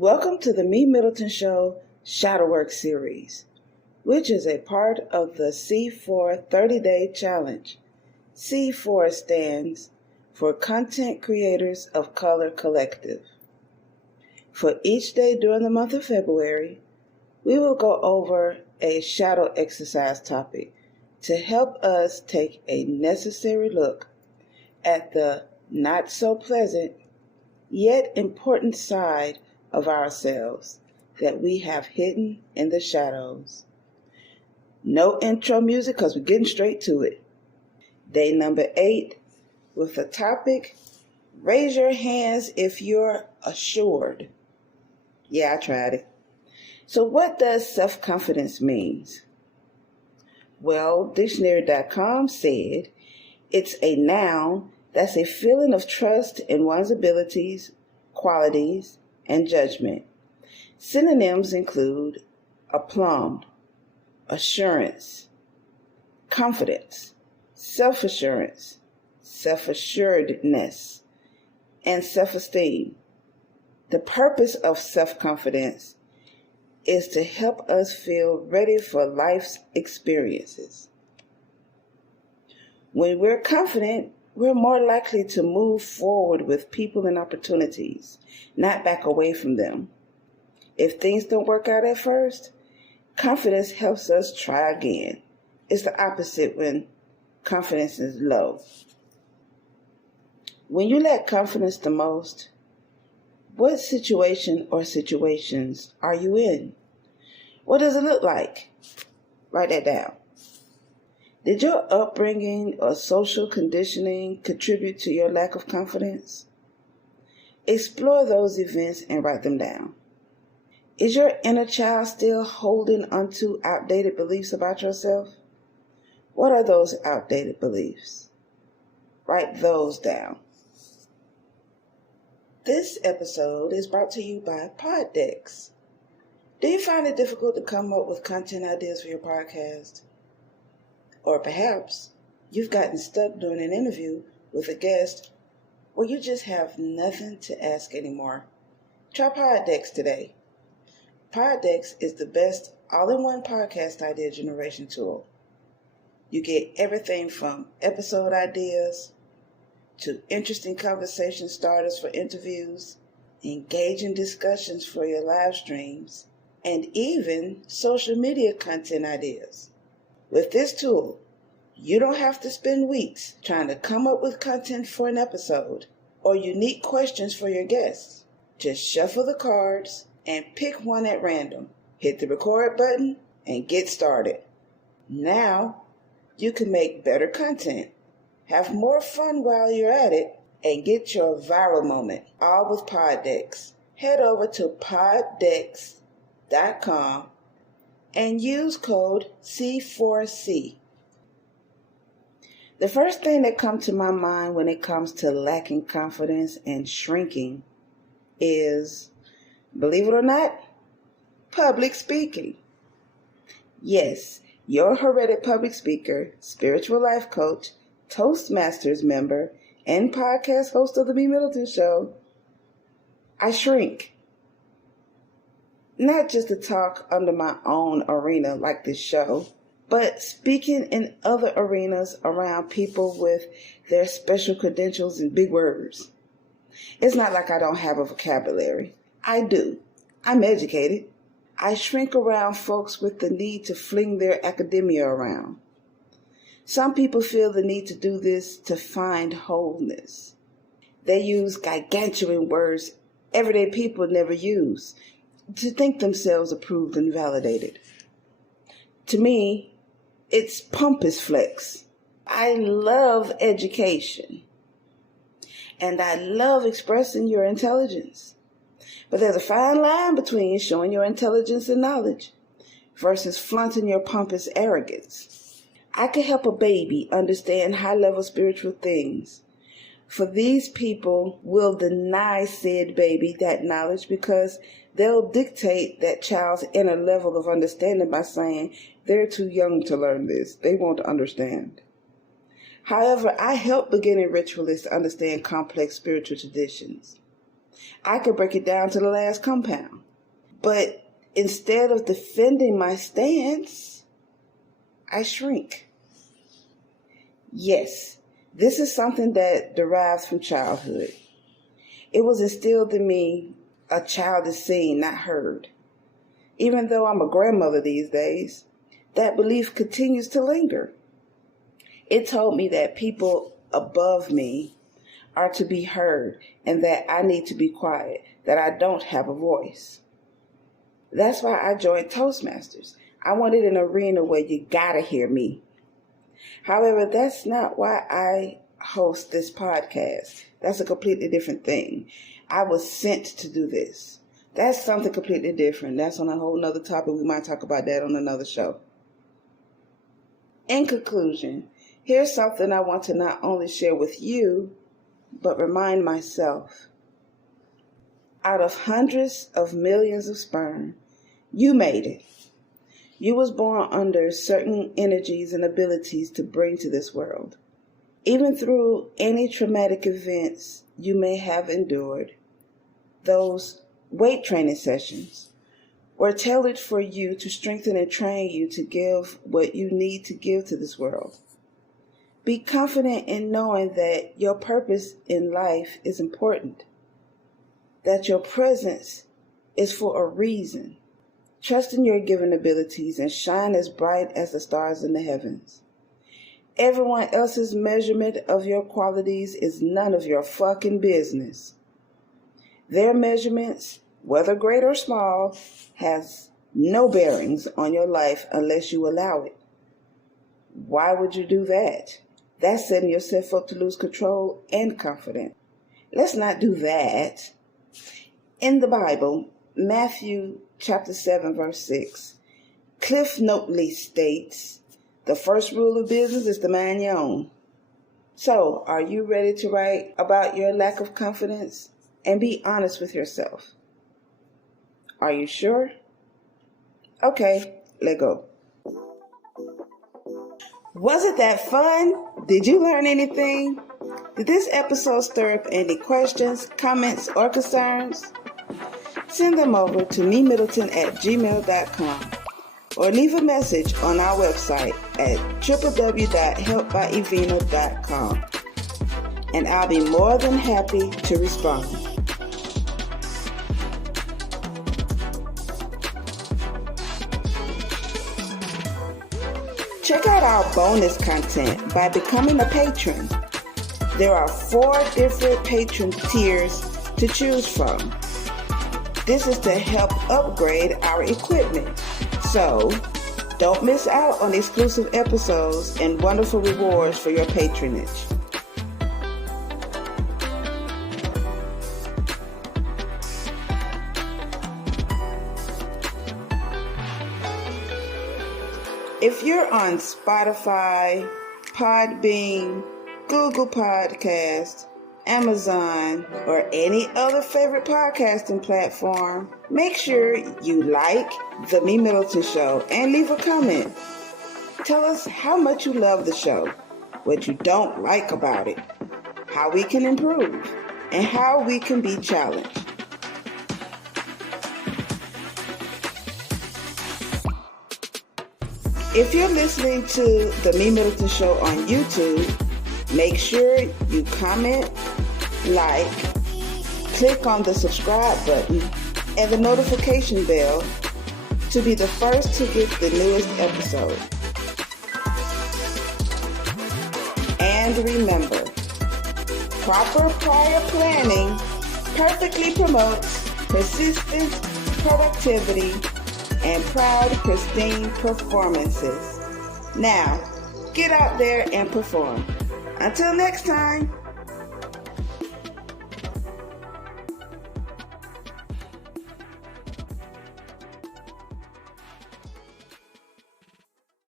Welcome to the MeMyddleton Show Shadowwork series, which is a part of the C4 30-Day Challenge. C4 stands for Content Creators of Color Collective. For each day during the month of February, we will go over a shadow exercise topic to help us take a necessary look at the not so pleasant yet important side of ourselves that we have hidden in the shadows. No intro music because we're getting straight to it. Day number 8 with the topic, raise your hands if you're assured. Yeah, I tried it. So what does self-confidence mean? Well, dictionary.com said it's a noun that's a feeling of trust in one's abilities, qualities, and judgment. Synonyms include aplomb, assurance, confidence, self-assurance, self-assuredness, and self-esteem. The purpose of self-confidence is to help us feel ready for life's experiences. When we're confident, we're more likely to move forward with people and opportunities, not back away from them. If things don't work out at first, confidence helps us try again. It's the opposite when confidence is low. When you lack confidence the most, what situation or situations are you in? What does it look like? Write that down. Did your upbringing or social conditioning contribute to your lack of confidence? Explore those events and write them down. Is your inner child still holding onto outdated beliefs about yourself? What are those outdated beliefs? Write those down. This episode is brought to you by Poddex. Do you find it difficult to come up with content ideas for your podcast? Or perhaps you've gotten stuck during an interview with a guest or you just have nothing to ask anymore. Try Poddex today. Poddex is the best all-in-one podcast idea generation tool. You get everything from episode ideas to interesting conversation starters for interviews, engaging discussions for your live streams, and even social media content ideas. With this tool, you don't have to spend weeks trying to come up with content for an episode or unique questions for your guests. Just shuffle the cards and pick one at random. Hit the record button and get started. Now, you can make better content, have more fun while you're at it, and get your viral moment, all with Poddex. Head over to poddex.com and use code C4C. The first thing that comes to my mind when it comes to lacking confidence and shrinking is, believe it or not, public speaking. Yes, your hereditary public speaker, spiritual life coach, Toastmasters member, and podcast host of the MeMyddleton Show, I shrink. Not just to talk under my own arena like this show, but speaking in other arenas around people with their special credentials and big words. It's not like I don't have a vocabulary. I do. I'm educated. I shrink around folks with the need to fling their academia around. Some people feel the need to do this to find wholeness. They use gargantuan words everyday people never use, to think themselves approved and validated. To me, it's pompous flex. I love education, and I love expressing your intelligence. But there's a fine line between showing your intelligence and knowledge versus flaunting your pompous arrogance. I could help a baby understand high-level spiritual things. For these people will deny said baby that knowledge because they'll dictate that child's inner level of understanding by saying they're too young to learn this. They won't understand. However, I help beginning ritualists understand complex spiritual traditions. I could break it down to the last compound. But instead of defending my stance, I shrink. Yes, this is something that derives from childhood. It was instilled in me, a child is seen, not heard. Even though I'm a grandmother these days, that belief continues to linger. It told me that people above me are to be heard and that I need to be quiet, that I don't have a voice. That's why I joined Toastmasters. I wanted an arena where you gotta hear me. However, that's not why I host this podcast. That's a completely different thing. I was sent to do this. That's something completely different. That's on a whole nother topic. We might talk about that on another show. In conclusion, here's something I want to not only share with you, but remind myself. Out of hundreds of millions of sperm, you made it. You was born under certain energies and abilities to bring to this world. Even through any traumatic events you may have endured, those weight training sessions were tailored for you to strengthen and train you to give what you need to give to this world. Be confident in knowing that your purpose in life is important, that your presence is for a reason. Trust in your given abilities and shine as bright as the stars in the heavens. Everyone else's measurement of your qualities is none of your fucking business. Their measurements, whether great or small, has no bearings on your life unless you allow it. Why would you do that? That's setting yourself up to lose control and confidence. Let's not do that. In the Bible, Matthew chapter 7, verse 6, Cliff Notely states, the first rule of business is to mind your own. So, are you ready to write about your lack of confidence and be honest with yourself? Are you sure? Okay, let go. Was it that fun? Did you learn anything? Did this episode stir up any questions, comments, or concerns? Send them over to MeMyddleton@gmail.com or leave a message on our website at www.helpbyevina.com, and I'll be more than happy to respond. Check out our bonus content by becoming a patron. There are 4 different patron tiers to choose from. This is to help upgrade our equipment. So, don't miss out on exclusive episodes and wonderful rewards for your patronage. If you're on Spotify, Podbean, Google Podcasts, Amazon, or any other favorite podcasting platform, make sure you like The MeMyddleton Show and leave a comment. Tell us how much you love the show, what you don't like about it, how we can improve, and how we can be challenged. If you're listening to The MeMyddleton Show on YouTube, make sure you comment, like, click on the subscribe button and the notification bell to be the first to get the newest episode. And remember, proper prior planning perfectly promotes persistence, productivity, and proud, pristine performances. Now, get out there and perform. Until next time.